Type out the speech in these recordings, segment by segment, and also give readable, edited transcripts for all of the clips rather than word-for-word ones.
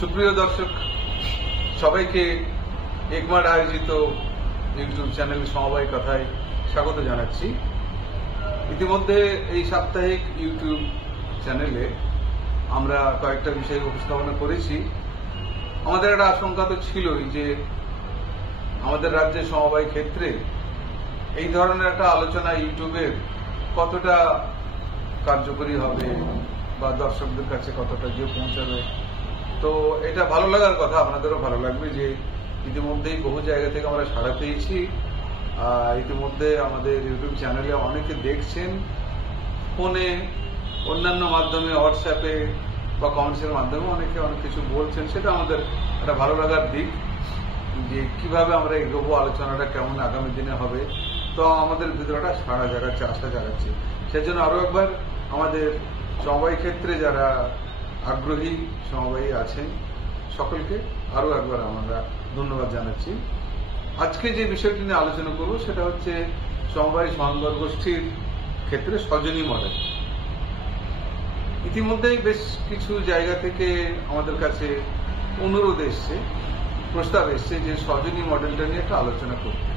সুপ্রিয় দর্শক সবাইকে একবার আয়োজিত ইউটিউব চ্যানেল সমবায় কথায় স্বাগত জানাচ্ছি। ইতিমধ্যে এই সাপ্তাহিক ইউটিউব চ্যানেলে আমরা কয়েকটা বিষয় উপস্থাপনা করেছি। আমাদের একটা আশঙ্কা তো ছিলই যে আমাদের রাজ্যে সমবায় ক্ষেত্রে এই ধরনের একটা আলোচনা ইউটিউবের কতটা কার্যকরী হবে বা দর্শকদের কাছে কতটা যে পৌঁছাবে। তো এটা ভালো লাগার কথা, আপনাদেরও ভালো লাগবে যে ইতিমধ্যেই বহু জায়গা থেকে আমরা সাড়া পেয়েছি। ইতিমধ্যে আমাদের ইউটিউব চ্যানেলে অনেকে দেখছেন, ফোনে, অন্যান্য মাধ্যমে, হোয়াটসঅ্যাপে বা কমেন্টসের মাধ্যমে অনেকে অনেক কিছু বলছেন। সেটা আমাদের একটা ভালো লাগার দিক যে কিভাবে আমরা এগোবো, আলোচনাটা কেমন আগামী দিনে হবে। তো আমাদের ভিতরে একটা সাড়া জাগাচ্ছে, আশা জাগাচ্ছে। সেজন্য আরো একবার আমাদের সমবায় ক্ষেত্রে যারা আগ্রহী সমবায়ী আছেন সকলকে আরো একবার আমরা ধন্যবাদ জানাচ্ছি। আজকে যে বিষয়টি নিয়ে আলোচনা করব সেটা হচ্ছে সমবায় স্বয়ম্বর গোষ্ঠীর ক্ষেত্রে সজনী মডেল। ইতিমধ্যেই বেশ কিছু জায়গা থেকে আমাদের কাছে অনুরোধ এসছে, প্রস্তাব এসছে যে সজনী মডেলটা নিয়ে একটা আলোচনা করতে।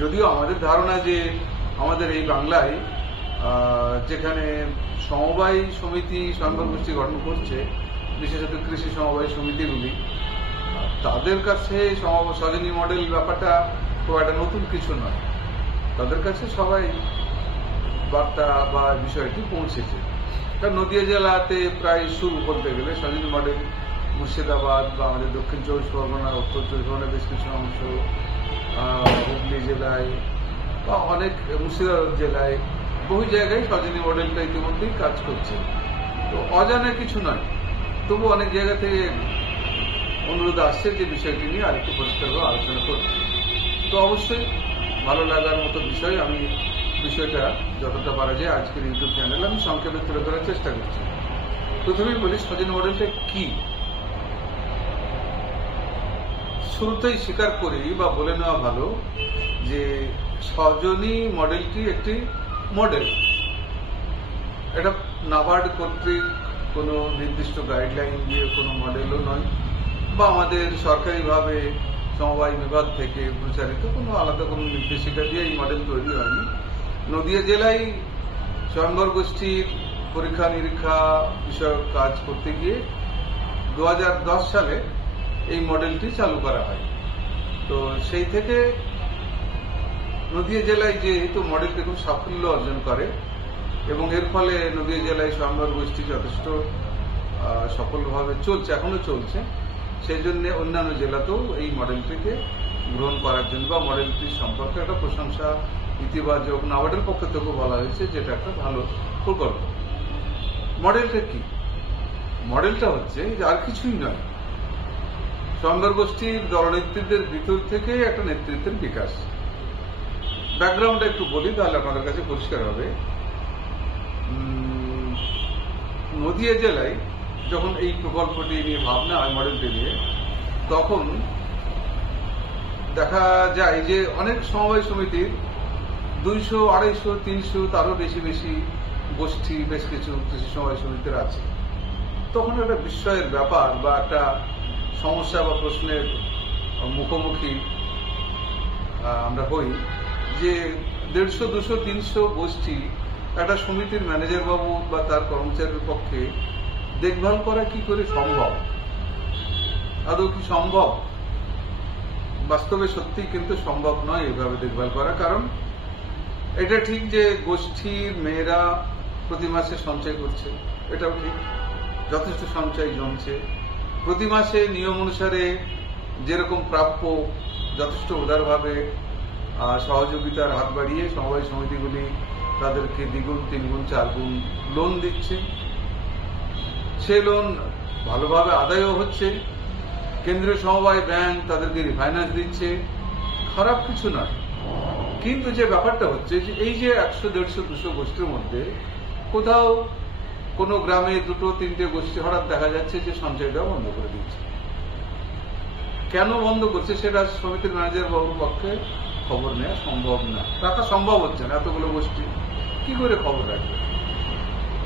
যদিও আমাদের ধারণা যে আমাদের এই বাংলায় যেখানে সমবায় সমিতি স্বয়ম্বর গোষ্ঠী গঠন করছে, বিশেষত কৃষি সমবায় সমিতিগুলি, তাদের কাছে সজনী মডেল ব্যাপারটা খুব একটা নতুন কিছু নয়। তাদের কাছে সবাই বার্তা বা বিষয়টি পৌঁছেছে। কারণ নদিয়া জেলাতে প্রায় শুরু করতে গেলে সজনী মডেল মুর্শিদাবাদ বা আমাদের দক্ষিণ চব্বিশ পরগনা, উত্তর চব্বিশ পরগনার বেশ কিছু অংশ, হুগলি জেলায় বা অনেক মুর্শিদাবাদ জেলায় বহু জায়গায় সজনী মডেলটা ইতিমধ্যেই কাজ করছে। তো অজানা কিছু নয়, তবু অনেক জায়গা থেকে অনুরোধ আসছে যে বিষয়টি নিয়ে আরেকটু পরিষ্কারভাবে আলোচনা করতে। তো অবশ্যই ভালো লাগার মতো বিষয়। আমি বিষয়টা যতটা পারা যায় আজকের ইউটিউব চ্যানেলে আমি সংক্ষেপে তুলে ধরার চেষ্টা করছি। প্রথমেই বলি সজনী মডেলটা কি। শুরুতেই স্বীকার করি বা বলে নেওয়া ভালো যে সজনী মডেলটি একটি মডেল। এটা নাবার্ড কর্তৃক কোনো নির্দিষ্ট গাইডলাইন দিয়ে কোনো মডেলও নয়, বা আমাদের সরকারিভাবে সমবায় বিভাগ থেকে প্রচারিত কোনো আলাদা কোনো নির্দেশিকা দিয়ে এই মডেল তৈরি হয়নি। নদিয়া জেলায় স্বয়ম্বর গোষ্ঠীর পরীক্ষা নিরীক্ষা বিষয়ক কাজ করতে গিয়ে 2010 সালে এই মডেলটি চালু করা হয়। তো সেই থেকে নদিয়া জেলায় যেহেতু মডেলটি খুব সাফল্য অর্জন করে এবং এর ফলে নদিয়া জেলায় স্বয়ম্বর গোষ্ঠী যথেষ্ট সফলভাবে চলছে, এখনো চলছে, সেই জন্য অন্যান্য জেলাতেও এই মডেলটিকে গ্রহণ করার জন্য বা মডেলটির সম্পর্কে একটা প্রশংসা, ইতিবাচক নাবার্ডের পক্ষ থেকেও বলা হয়েছে যেটা একটা ভালো প্রকল্প। মডেলটা কি? মডেলটা হচ্ছে আর কিছুই নয়, স্বয়ম্বর গোষ্ঠীর দলনেতৃত্বের ভিতর থেকে একটা নেতৃত্বের বিকাশ। ব্যাকগ্রাউন্ডটা একটু বলি, তাহলে আপনাদের কাছে পরিষ্কার হবে। নদিয়া জেলায় যখন এই প্রকল্পটি নিয়ে ভাবনা হয়, মডেলটি নিয়ে, তখন দেখা যায় যে অনেক সমবায় সমিতির 200, 250, 300 তারও বেশি বেশি গোষ্ঠী বেশ কিছু কৃষি সমবায় সমিতির আছে। তখন একটা বিস্ময়ের ব্যাপার বা একটা সমস্যা বা প্রশ্নের মুখোমুখি আমরা হই যে 150, 200, 300 গোষ্ঠী একটা সমিতির ম্যানেজার বাবু বা তার কর্মচারীর পক্ষে দেখভাল করা কি করে সম্ভব? আদৌ কি সম্ভব? বাস্তবে সত্যি কিন্তু সম্ভব নয় এভাবে দেখভাল করা। কারণ এটা ঠিক যে গোষ্ঠীর মেয়েরা প্রতি মাসে সঞ্চয় করছে, এটাও ঠিক, যথেষ্ট সঞ্চয় জমছে। প্রতি মাসে নিয়ম অনুসারে যেরকম প্রাপ্য যথেষ্ট উদারভাবে সহযোগিতার হাত বাড়িয়ে সমবায় সমিতিগুলি তাদেরকে 2 গুণ, 3 গুণ, 4 গুণ লোন দিচ্ছে। সে লোন ভালোভাবে আদায়ও হচ্ছে। কেন্দ্রীয় সমবায় ব্যাংক তাদেরকে রিফাইন্যান্স দিচ্ছে, খারাপ কিছু নয়। কিন্তু যে ব্যাপারটা হচ্ছে যে এই যে 100, 150, 200 গোষ্ঠীর মধ্যে কোথাও কোনো গ্রামে 2, 3টে গোষ্ঠী হঠাৎ দেখা যাচ্ছে যে সঞ্চয় দেওয়া বন্ধ করে দিচ্ছে। কেন বন্ধ করছে সেটা সমিতির ম্যানেজার বাবুর পক্ষে খবর নেওয়া সম্ভব না, রাখা সম্ভব হচ্ছে না। এতগুলো গোষ্ঠী কি করে খবর রাখবে?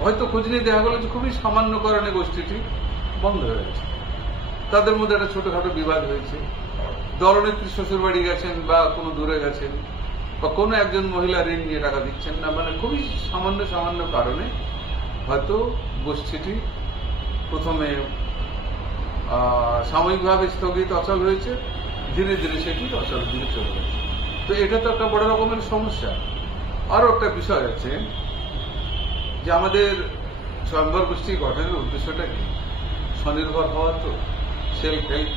হয়তো খোঁজ নিয়ে দেখা গেল যে খুবই সামান্য কারণে গোষ্ঠীটি বন্ধ হয়ে গেছে। তাদের মধ্যে একটা ছোটখাটো বিবাদ হয়েছে, দলনেত্রী শ্বশুর বাড়ি গেছেন বা কোনো দূরে গেছেন, বা কোনো একজন মহিলা ঋণ নিয়ে টাকা দিচ্ছেন না, মানে খুবই সামান্য সামান্য কারণে হয়তো গোষ্ঠীটি প্রথমে সাময়িকভাবে স্থগিত অচল হয়েছে, ধীরে ধীরে সেটি অচল দিকে চলে গেছে। তো এটা তো একটা বড় রকমের সমস্যা। আরো একটা বিষয় আছে যে আমাদের স্বয়ম্বর গোষ্ঠী গঠনের উদ্দেশ্যটা কি? স্বনির্ভর হওয়া, তো সেলফ হেল্প,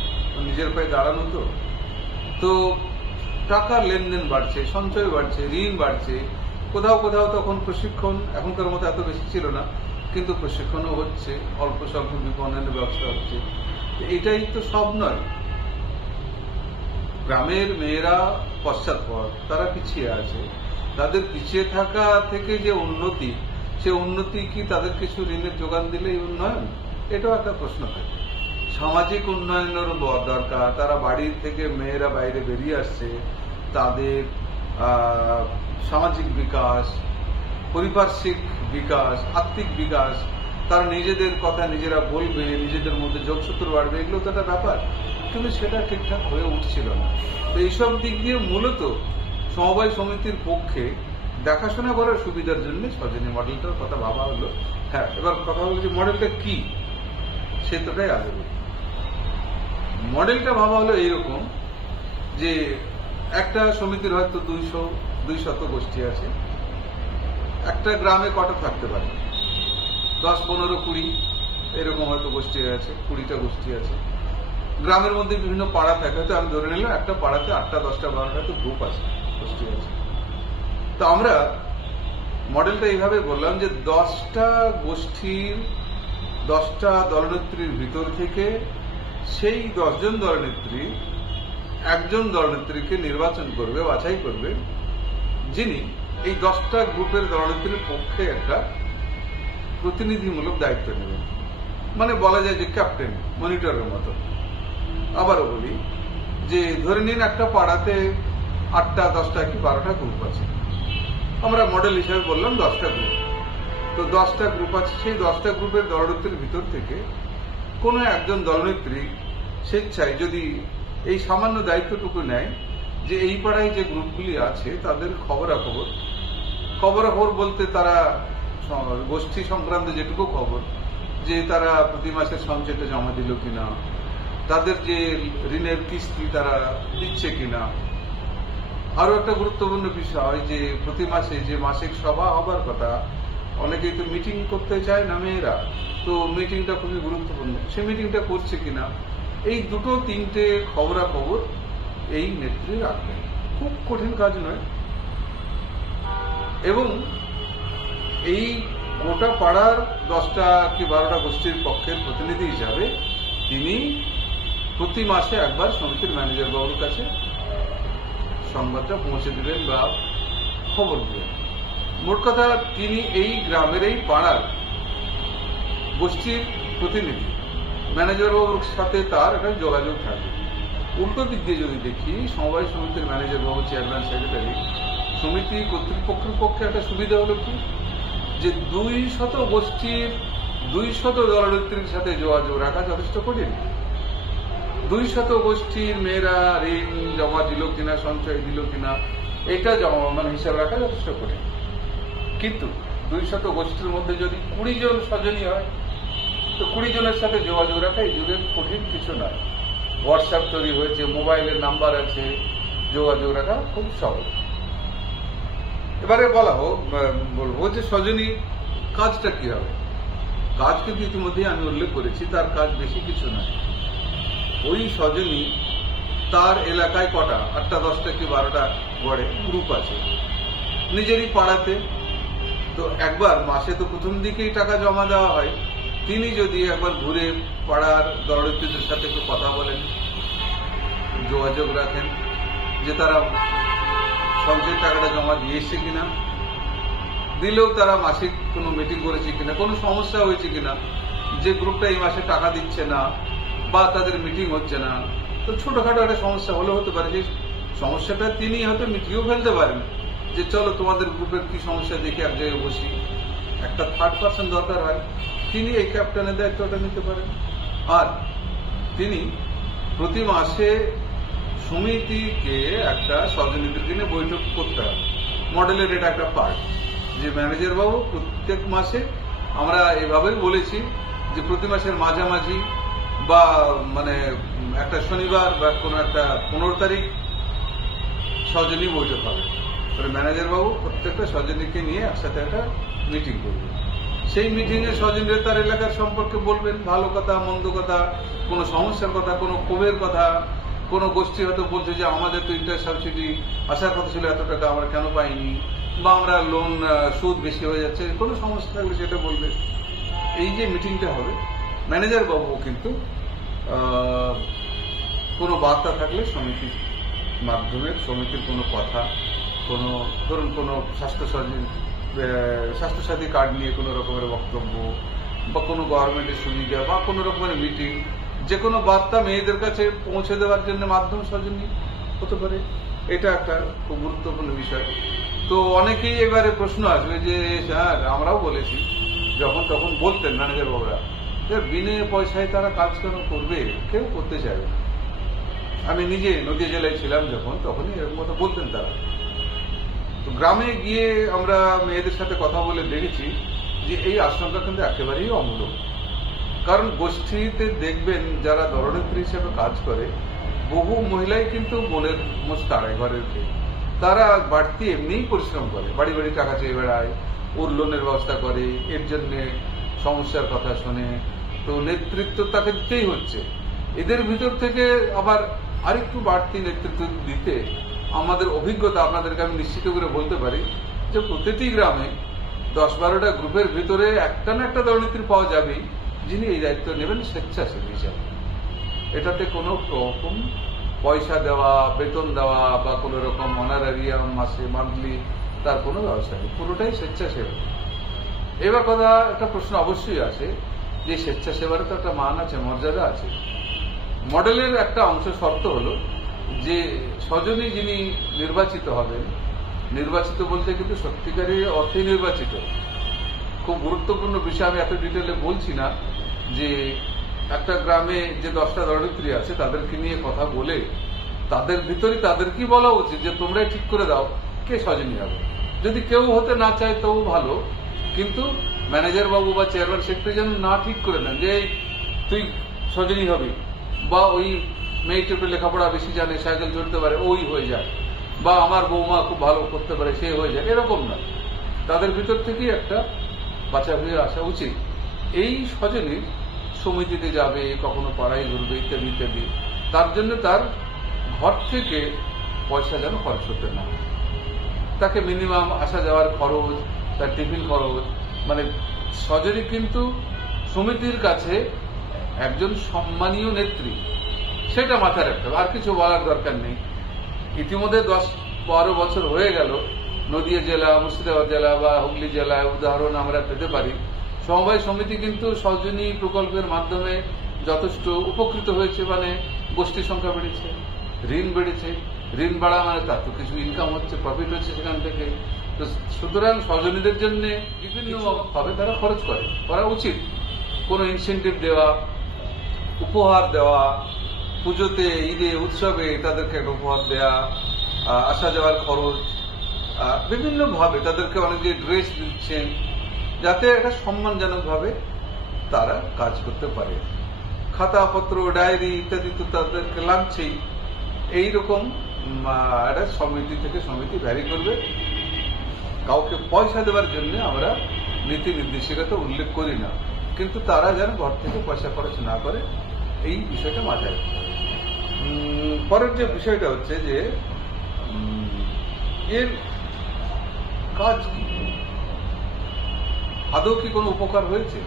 নিজের পায়ে দাঁড়ানো। তো টাকার লেনদেন বাড়ছে, সঞ্চয় বাড়ছে, ঋণ বাড়ছে, কোথাও কোথাও তখন প্রশিক্ষণ, এখনকার মতো এত বেশি ছিল না, কিন্তু প্রশিক্ষণও হচ্ছে, অল্প স্বল্প বিপণনের ব্যবস্থা হচ্ছে। এটাই তো সব নয়। গ্রামের মেয়েরা পশ্চাৎপদ, তারা পিছিয়ে আছে। তাদের পিছিয়ে থাকা থেকে যে উন্নতি, সে উন্নতি কি তাদের কিছু ঋণের যোগান দিলেই উন্নয়ন? এটাও একটা প্রশ্ন থাকে। সামাজিক উন্নয়নের দরকার। তারা বাড়ির থেকে মেয়েরা বাইরে বেরিয়ে আসছে, তাদের সামাজিক বিকাশ, পারিপার্শ্বিক বিকাশ, আর্থিক বিকাশ, তারা নিজেদের কথা নিজেরা বলবে, নিজেদের মধ্যে যোগসূত্র বাড়বে, এগুলো তো একটা ব্যাপার, কিন্তু সেটা ঠিকঠাক হয়ে উঠছিল না। তো এইসব দিক দিয়ে মূলত সমবায় সমিতির পক্ষে দেখাশোনা করার সুবিধার জন্য সজনী মডেলটার কথা ভাবা হলো। হ্যাঁ, এবার কথা হলো যে মডেলটা কি, সেটাই আসবে। মডেলটা ভাবা হলো এইরকম যে একটা সমিতির হয়তো 200 গোষ্ঠী আছে। একটা গ্রামে কটা থাকতে পারে? 10, 15, 20 এরকম হয়তো গোষ্ঠী আছে, 20টা গোষ্ঠী আছে। গ্রামের মধ্যে বিভিন্ন পাড়া থাকে, হয়তো আমি ধরে নিলাম একটা পাড়াতে 8টা, 10টা, 12টা হয়তো গ্রুপ আছে, গোষ্ঠী আছে। তো আমরা মডেলটা এইভাবে বললাম যে 10টা গোষ্ঠীর 10টা দলনেত্রীর ভিতর থেকে সেই 10 জন দলনেত্রী একজন দলনেত্রীকে নির্বাচন করবে, বাছাই করবে, যিনি এই 10টা গ্রুপের দলনেত্রীর পক্ষে একটা প্রতিনিধিমূলক দায়িত্ব নেবেন। মানে বলা যায় যে ক্যাপ্টেন, মনিটরের মতো। আবারও বলি যে ধরে নিন একটা পাড়াতে 8টা, 10টা কি 12টা গ্রুপ আছে। আমরা মডেল হিসাবে বললাম 10টা গ্রুপ। তো 10টা গ্রুপ আছে, সেই 10টা গ্রুপের দলনেত্রীর ভিতর থেকে কোন একজন দলনেত্রী স্বেচ্ছায় যদি এই সামান্য দায়িত্বটুকু নেয় যে এই পাড়ায় যে গ্রুপগুলি আছে তাদের খবরাখবর বলতে তারা গোষ্ঠী সংক্রান্ত যেটুকু খবর, যে তারা প্রতি মাসের সঞ্চয়টা জমা দিল কিনা, তাদের যে ঋণের কিস্তি তারা দিচ্ছে কিনা। আরো একটা গুরুত্বপূর্ণ বিষয় যে প্রতি মাসে যে মাসিক সভা হবার কথা, অনেকেই তো মিটিং করতে চায় না মেয়েরা, তো মিটিংটা খুবই গুরুত্বপূর্ণ, সে মিটিংটা করছে কিনা। এই 2-3টে খবরাখবর এই নেত্রী রাখবেন। খুব কঠিন কাজ নয়। এবং এই গোটা পাড়ার 10টা কি 12টা গোষ্ঠীর পক্ষের প্রতিনিধি হিসাবে তিনি প্রতি মাসে একবার সমিতির ম্যানেজার বাবুর কাছে সংবাদটা পৌঁছে দিবেন বা খবর দিবেন। মোট কথা তিনি এই গ্রামের, এই পাড়ার গোষ্ঠীর প্রতিনিধি, ম্যানেজার বাবুর সাথে তার একটা যোগাযোগ থাকবে। উল্টো দিক দিয়ে যদি দেখি, সমবায় সমিতির ম্যানেজার বাবু, চেয়ারম্যান, সেক্রেটারি, সমিতি কর্তৃপক্ষের পক্ষে একটা সুবিধা হলো কি যে 200 গোষ্ঠীর 200 দলনেত্রীর সাথে যোগাযোগ রাখা যথেষ্ট কঠিন। 200 গোষ্ঠীর মেয়েরা ঋণ জমা দিল কিনা, সঞ্চয় দিল কিনা, এটা জমা হিসাব রাখা যথেষ্ট কঠিন। কিন্তু 200 গোষ্ঠীর মধ্যে যদি 20 জন সজনী হয়, তো 20 জনের সাথে যোগাযোগ রাখা এই যুগের কঠিন কিছু নয়। হোয়াটসঅ্যাপ তৈরি হয়েছে, মোবাইলের নাম্বার আছে, যোগাযোগ রাখা খুব সহজ। এবারে বলবো যে সজনী কাজটা কি হবে। কাজ কিন্তু ইতিমধ্যে আমি উল্লেখ করেছি, তার কাজ বেশি কিছু নয়। ওই সজনী তার এলাকায় কটা 8টা, 10টা কি 12টা গড়ে গ্রুপ আছে নিজেরই পাড়াতে। তো একবার মাসে তো প্রথম দিকেই টাকা জমা দেওয়া হয়, তিনি যদি একবার ঘুরে পাড়ার দলনেত্রীদের সাথে একটু কথা বলেন, যোগাযোগ রাখেন যে তারা সঞ্চয় টাকাটা জমা দিয়েছে কিনা, দিলেও তারা মাসিক কোনো মিটিং করেছে কিনা, কোনো সমস্যা হয়েছে কিনা, যে গ্রুপটা এই মাসে টাকা দিচ্ছে না বা তাদের মিটিং হচ্ছে না। তো ছোটখাটো একটা সমস্যা হলে হতে পারে, যে সমস্যাটা তিনি হয়তো মিটিয়েও ফেলতে পারেন, যে চলো তোমাদের গ্রুপের কি সমস্যা দেখে এক জায়গায় বসি। একটা থার্ড পার্সন দরকার হয়, তিনি এই ক্যাপ্টেনের দায়িত্বটা নিতে পারেন। আর তিনি প্রতি মাসে সমিতিকে একটা সহযোগীদেরকে নিয়ে বৈঠক করতে হবে। মডেলের এটা একটা পার্ট যে ম্যানেজার বাবু প্রত্যেক মাসে আমরা এভাবেই বলেছি যে প্রতি মাসের মাঝামাঝি বা মানে একটা শনিবার বা কোনো একটা 15 তারিখ সহযোগী বৈঠক হবে। ম্যানেজার বাবু প্রত্যেকটা সহযোগীকে নিয়ে একসাথে একটা মিটিং করবে। সেই মিটিংয়ে সহযোগীরা তার এলাকার সম্পর্কে বলবেন, ভালো কথা, মন্দ কথা, কোনো সমস্যার কথা, কোনো ক্ষোভের কথা। কোনো গোষ্ঠী হয়তো বলছে যে আমাদের তো ইন্টারেস্ট সাবসিডি আসার কথা ছিল, এত টাকা আমরা কেন পাইনি, বা আমরা লোন সুদ বেশি হয়ে যাচ্ছে, কোনো সমস্যা থাকলে সেটা বলবে। এই যে মিটিংটা হবে, ম্যানেজার বাবু কিন্তু কোনো বার্তা থাকলে সমিতির মাধ্যমে সমিতির কোনো কথা, কোনো ধরুন কোনো স্বাস্থ্যসাথী কার্ড নিয়ে কোনো রকমের বক্তব্য বা কোনো গভর্নমেন্টের সুবিধা বা কোনো রকমের মিটিং, যে কোনো বার্তা মেয়েদের কাছে পৌঁছে দেওয়ার জন্য মাধ্যম সহযোগী হতে পারে। এটা একটা খুব গুরুত্বপূর্ণ বিষয়। তো অনেকেই এবারে প্রশ্ন আসবে যে স্যার আমরাও বলেছি, যখন তখন বলতেন ম্যানেজার বাবুরা, বিনে পয়সায় তারা কাজ কেন করবে, কেউ করতে চাইবে না। আমি নিজে নদীয়া জেলায় ছিলাম যখন, তখনই এরকম কথা বলতেন তারা। তো গ্রামে গিয়ে আমরা মেয়েদের সাথে কথা বলে দেখেছি যে এই আশঙ্কা কিন্তু একেবারেই অমূলক। কারণ গোষ্ঠীতে দেখবেন যারা দলনেত্রী হিসেবে কাজ করে, বহু মহিলাই কিন্তু বোনের মোষ তাড়ায় ঘরের খেয়ে। তারা বাড়তি এমনিই পরিশ্রম করে, বাড়ি বাড়ি টাকা চেয়ে বেড়ায়, ওর লোনের ব্যবস্থা করে, এর জন্য সমস্যার কথা শোনে। তো নেতৃত্ব তাকে দিতেই হচ্ছে। এদের ভিতর থেকে আবার আরেকটু বাড়তি নেতৃত্ব দিতে আমাদের অভিজ্ঞতা আপনাদেরকে আমি নিশ্চিত করে বলতে পারি যে প্রতিটি গ্রামে 10-12টা গ্রুপের ভিতরে একটা না একটা দলনেত্রী পাওয়া যাবেই, যিনি এই দায়িত্ব নেবেন স্বেচ্ছাসেবী হিসাবে। এটাতে কোনো রকম পয়সা দেওয়া, বেতন দেওয়া বা কোনো রকম অনারারিয়াম মাসে মান্থলি তার কোনো ব্যবস্থা নেই, পুরোটাই স্বেচ্ছাসেবা। এবার কথা একটা প্রশ্ন অবশ্যই আছে যে স্বেচ্ছাসেবার তো একটা মান আছে, মর্যাদা আছে। মডেলের একটা অংশ শর্ত হলো যে সজনী যিনি নির্বাচিত হবেন, নির্বাচিত বলতে কিন্তু সত্যিকারের অর্থে নির্বাচিত। খুব গুরুত্বপূর্ণ বিষয়, আমি এত ডিটেলে বলছি না, যে একটা গ্রামে যে 10টা দলনেত্রী আছে তাদেরকে নিয়ে কথা বলে তাদের ভিতরে তাদেরকে বলা উচিত যে তোমরাই ঠিক করে দাও কে সজনী হবে। যদি কেউ হতে না চায় তবু ভালো, কিন্তু ম্যানেজার বাবু বা চেয়ারম্যান সেক্রেটারি যেন না ঠিক করে নেন যে তুই সজনী হবি, বা ওই মেয়েটি একটু লেখাপড়া বেশি জানে, সাইকেল চড়তে পারে, ওই হয়ে যায়, বা আমার বৌমা খুব ভালো করতে পারে, সে হয়ে যায়, এরকম না। তাদের ভিতর থেকেই একটা বাচ্চা হয়ে আসা উচিত। এই সজনী সমিতিতে যাবে, কখনো পাড়ায় ঘুরবে, ইত্যাদি ইত্যাদি। তার জন্য তার ঘর থেকে পয়সা যেন খরচ হতে না, তাকে মিনিমাম আসা যাওয়ার খরচ, তার টিফিন খরচ, মানে সজনী কিন্তু সমিতির কাছে একজন সম্মানীয় নেত্রী, সেটা মাথায় রাখতে হবে। আর কিছু বলার দরকার নেই। ইতিমধ্যে 10-12 বছর হয়ে গেল নদীয়া জেলা, মুর্শিদাবাদ জেলা বা হুগলি জেলায় উদাহরণ আমরা পেতে পারি। সমবায় সমিতি কিন্তু সজনী প্রকল্পের মাধ্যমে যথেষ্ট উপকৃত হয়েছে, মানে গোষ্ঠীর সংখ্যা বেড়েছে, ঋণ বেড়েছে। ঋণ বাড়া মানে তার তো কিছু ইনকাম হচ্ছে, প্রফিট হচ্ছে সেখান থেকে। তো সুতরাং সজনীদের জন্য বিভিন্ন ভাবে তারা খরচ করা উচিত। কোনো ইনসেন্টিভ দেওয়া, উপহার দেওয়া, পুজোতে, ঈদে, উৎসবে তাদেরকে একটা উপহার দেওয়া, আসা যাওয়ার খরচ, বিভিন্ন ভাবে তাদেরকে অনেক যে ড্রেস দিচ্ছেন, যাতে একটা সম্মানজনক ভাবে তারা কাজ করতে পারে। খাতাপত্র, ডায়েরি ইত্যাদি তো তাদেরকে লাগছেই। এইরকম একটা সমিতি থেকে সমিতি ভ্যারি করবে। কাউকে পয়সা দেওয়ার জন্য আমরা নীতি নির্দেশিকা উল্লেখ করি না, কিন্তু তারা যেন ঘর থেকে পয়সা খরচ না করে, এই বিষয়টা মাথায়। পরের যে বিষয়টা হচ্ছে যে এর কাজ কি, আদৌ কি কোনো উপকার হয়েছে?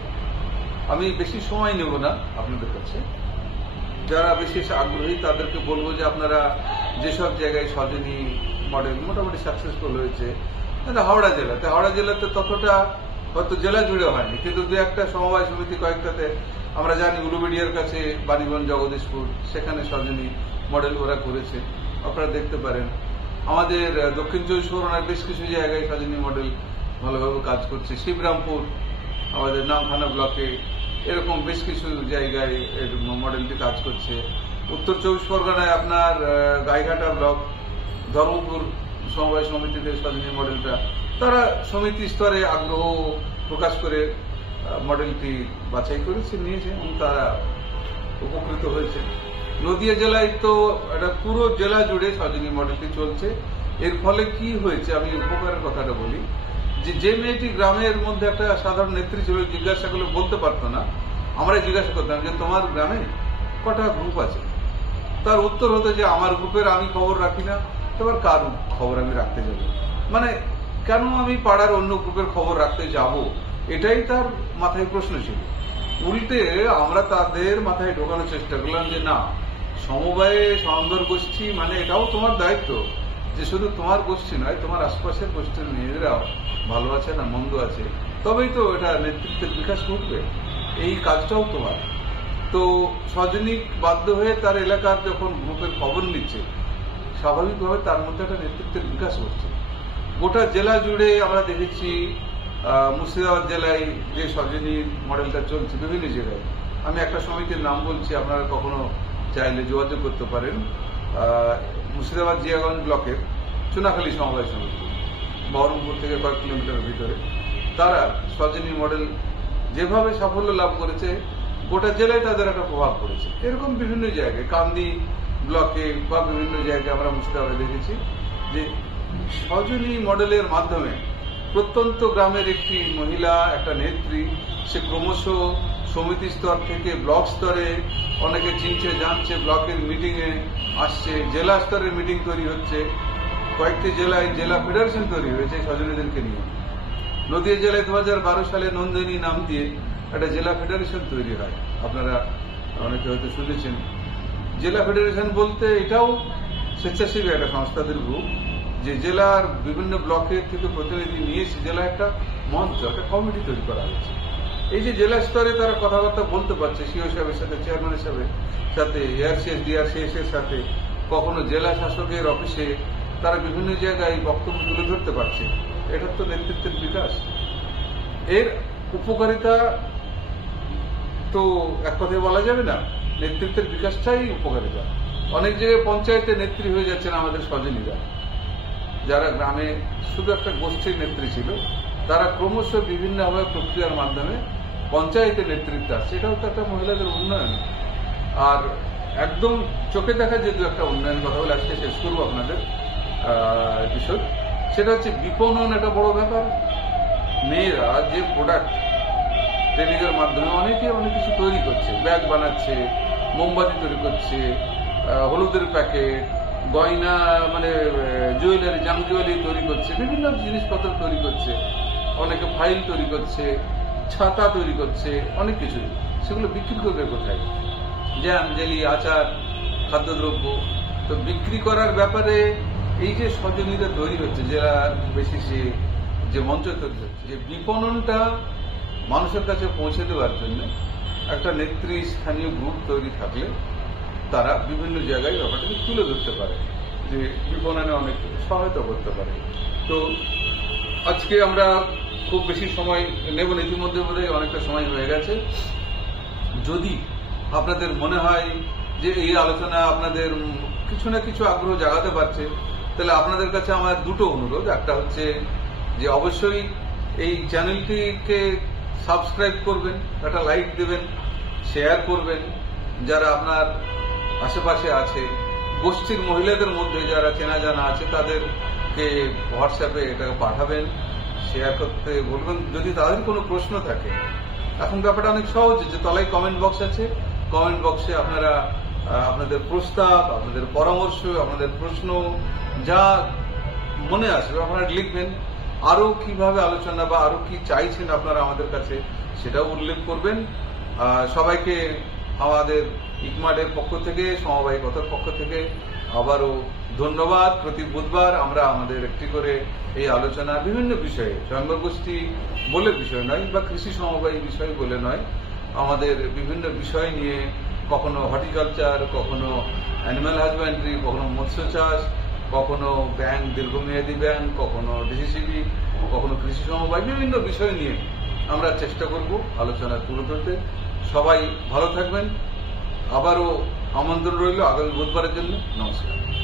আমি বেশি সময় নেব না আপনাদের কাছে। যারা বিশেষ আগ্রহী তাদেরকে বলবো যে আপনারা যেসব জায়গায় সজনী মডেল মোটামুটি সাকসেসফুল হয়েছে, হাওড়া জেলাতে ততটা হয়তো জেলা জুড়ে হয়নি, কিন্তু দু একটা সমবায় সমিতি কয়েকটাতে আমরা জানি, উলুবেড়িয়ার কাছে বাণীগঞ্জ, জগদীশপুর, সেখানে সজনী মডেল ওরা করেছে, আপনারা দেখতে পারেন। আমাদের দক্ষিণ 24 পরগনার বেশ কিছু জায়গায় সজনী মডেল ভালোভাবে কাজ করছে। শিবরামপুর, আমাদের নামখানা ব্লকে এরকম বেশ কিছু জায়গায় এর মডেলটি কাজ করছে। উত্তর 24 পরগনায় আপনার গাইঘাটা ব্লক, ধর্মপুর সমবায় সমিতিতে সজনী মডেলটা তারা সমিতি স্তরে আগ্রহ প্রকাশ করে মডেলটি বাছাই করেছে, নিয়েছে এবং তারা উপকৃত হয়েছে। নদিয়া জেলায় তো একটা পুরো জেলা জুড়ে সজনী মডেলটি চলছে। এর ফলে কি হয়েছে, আমি উপকারের কথাটা বলি, যে মেয়েটি গ্রামের মধ্যে একটা সাধারণ নেত্রী ছিল, জিজ্ঞাসা করলে বলতে পারতো না। আমরা জিজ্ঞাসা করতাম যে তোমার গ্রামে কটা গ্রুপ আছে, তার উত্তর হতো যে আমার গ্রুপের আমি খবর রাখি না, তোমার কার খবর আমি রাখতে যাব, মানে কেন আমি পাড়ার অন্য গ্রুপের খবর রাখতে যাব, এটাই তার মাথায় প্রশ্ন ছিল। উল্টে আমরা তাদের মাথায় ঢোকানোর চেষ্টা করলাম যে না, সমবায়ে স্বয়ম্বর গোষ্ঠী মানে এটাও তোমার দায়িত্ব যে শুধু তোমার গোষ্ঠী নয়, তোমার আশপাশের গোষ্ঠীর মেয়েরাও ভালো আছে না মন্দ আছে, তবেই তো এটা নেতৃত্বের বিকাশ ঘটবে, এই কাজটাও তোমার। তো সজনী বাধ্য হয়ে তার এলাকার যখন গ্রুপের খবর নিচ্ছে, স্বাভাবিকভাবে তার মধ্যে একটা নেতৃত্বের বিকাশ ঘটছে। গোটা জেলা জুড়ে আমরা দেখেছি, মুর্শিদাবাদ জেলায় যে সজনী মডেলটা চলছে বিভিন্ন জায়গায়, আমি একটা সমিতির নাম বলছি, আপনারা কখনো চাইলে যোগাযোগ করতে পারেন। মুর্শিদাবাদ জিয়াগঞ্জ ব্লকের চুনাখালী সমবায় সমিতি, বহরমপুর থেকে কয়েক কিলোমিটারের ভিতরে, তারা সজনী মডেল যেভাবে সাফল্য লাভ করেছে, গোটা জেলায় তাদের একটা প্রভাব পড়েছে। এরকম বিভিন্ন জায়গায় কান্দি ব্লকে বা বিভিন্ন জায়গায় আমরা মুর্শিদাবাদে দেখেছি যে সজনী মডেলের মাধ্যমে প্রত্যন্ত গ্রামের একটি মহিলা, একটা নেত্রী, সে ক্রমশ সমিতি স্তর থেকে ব্লক স্তরে অনেকে চিনছে জানছে, ব্লকের মিটিং এ আসছে, জেলা স্তরের মিটিং তৈরি হচ্ছে, কয়েকটি জেলায় জেলা ফেডারেশন তৈরি হয়েছে সজনীদেরকে নিয়ে। নদিয়া জেলায় 2012 সালে নন্দিনী নাম দিয়ে একটা জেলা ফেডারেশন তৈরি হয়, আপনারা অনেকে হয়তো শুনেছেন। জেলা ফেডারেশন বলতে এটাও স্বেচ্ছাসেবী একটা সংস্থাদের গ্রুপ, যে জেলার বিভিন্ন ব্লকের থেকে প্রতিনিধি নিয়ে জেলা একটা মঞ্চ, একটা কমিটি তৈরি করা হয়েছে। এই যে জেলা স্তরে তারা কথাবার্তা বলতে পারছে সিও সাহেবের সাথে, চেয়ারম্যান সাহেবের সাথে, এআরসিএস ডিআরসিএস এর সাথে, কখনো জেলা শাসকের অফিসে তারা বিভিন্ন জায়গায় বক্তব্য তুলে ধরতে পারছে, এটা তো নেতৃত্বের বিকাশ। এর উপকারিতা তো এক কথায় বলা যাবে না, নেতৃত্বের বিকাশটাই উপকারিতা। অনেক জায়গায় পঞ্চায়েতে নেত্রী হয়ে যাচ্ছেন আমাদের সজনীরা, যারা গ্রামে শুধু একটা গোষ্ঠীর নেত্রী ছিল, তারা ক্রমশ বিভিন্নভাবে প্রক্রিয়ার মাধ্যমে পঞ্চায়েতে নেতৃত্ব আসছে। এটাও তো একটা মহিলাদের উন্নয়ন। আর একদম চোখে দেখা যে দু একটা উন্নয়ন কথা বলে আজকে শেষ করবো আপনাদের এপিসোড, সেটা হচ্ছে বিপণন। একটা বড় ব্যাপার, মেয়েরা যে প্রোডাক্ট ট্রেনিং এর মাধ্যমে অনেকে অনেক কিছু তৈরি করছে, ব্যাগ বানাচ্ছে, মোমবাতি তৈরি করছে, হলুদের প্যাকেট, গয়না মানে জুয়েলারি, জাম জুয়েলারি তৈরি করছে, বিভিন্ন জিনিসপত্র তৈরি করছে, অনেকে ফাইল তৈরি করছে, ছাতা তৈরি করছে, অনেক কিছু। সেগুলো বিক্রি করবে কোথায়? জ্যাম, জেলি, আচার, খাদ্যদ্রব্য। তো বিক্রি করার ব্যাপারে এই যে সজনীরা তৈরি হচ্ছে, যারা বেশি যে মঞ্চ তৈরি হচ্ছে, যে বিপণনটা মানুষের কাছে পৌঁছে দেওয়ার জন্য একটা নেত্রী স্থানীয় গ্রুপ তৈরি থাকলে তারা বিভিন্ন জায়গায় ব্যাপারটাকে তুলে ধরতে পারে, যে বিপণনে অনেক সহায়তা করতে পারে। তো আজকে আমরা খুব বেশি সময় নেব না, ইতিমধ্যে বোধহয় অনেকটা সময় হয়ে গেছে। যদি আপনাদের মনে হয় যে এই আলোচনা আপনাদের কিছু না কিছু আগ্রহ জাগাতে পারছে, তাহলে আপনাদের কাছে আমার দুটো অনুরোধ। একটা হচ্ছে যে অবশ্যই এই চ্যানেলটিকে সাবস্ক্রাইব করবেন, একটা লাইক দেবেন, শেয়ার করবেন, যারা আপনার আশেপাশে আছে, গোষ্ঠীর মহিলাদের মধ্যে যারা চেনা জানা আছে তাদেরকে হোয়াটসঅ্যাপে এটা পাঠাবেন, শেয়ার করতে বলবেন। যদি তাদের কোনো প্রশ্ন থাকে, এখন ব্যাপারটা অনেক সহজ, যে তলায় কমেন্ট বক্স আছে, কমেন্ট বক্সে আপনারা আপনাদের প্রস্তাব, আপনাদের পরামর্শ, আপনাদের প্রশ্ন যা মনে আসবে আপনারা লিখবেন। আরো কিভাবে আলোচনা বা আরো কি চাইছেন আপনারা আমাদের কাছে, সেটাও উল্লেখ করবেন। সবাইকে আমাদের ইকমার্টের পক্ষ থেকে, সমবায় কথার পক্ষ থেকে আবারও ধন্যবাদ। প্রতি বুধবার আমরা আমাদের একটি করে এই আলোচনা বিভিন্ন বিষয়ে, স্বয়ম্বর গোষ্ঠী বলে বিষয় নয় বা কৃষি সমবায় বিষয় বলে নয়, আমাদের বিভিন্ন বিষয় নিয়ে, কখনো হর্টিকালচার, কখনো অ্যানিম্যাল হাজব্যান্ডারি, কখনো মৎস্য চাষ, কখনো ব্যাংক, দীর্ঘমেয়াদী ব্যাংক, কখনো ডিসিসিবি, কখনো কৃষি সমবায়, বিভিন্ন বিষয় নিয়ে আমরা চেষ্টা করব আলোচনা তুলে ধরতে। সবাই ভালো থাকবেন। আবারও আমন্ত্রণ রইল আগামী বুধবারের জন্য। নমস্কার।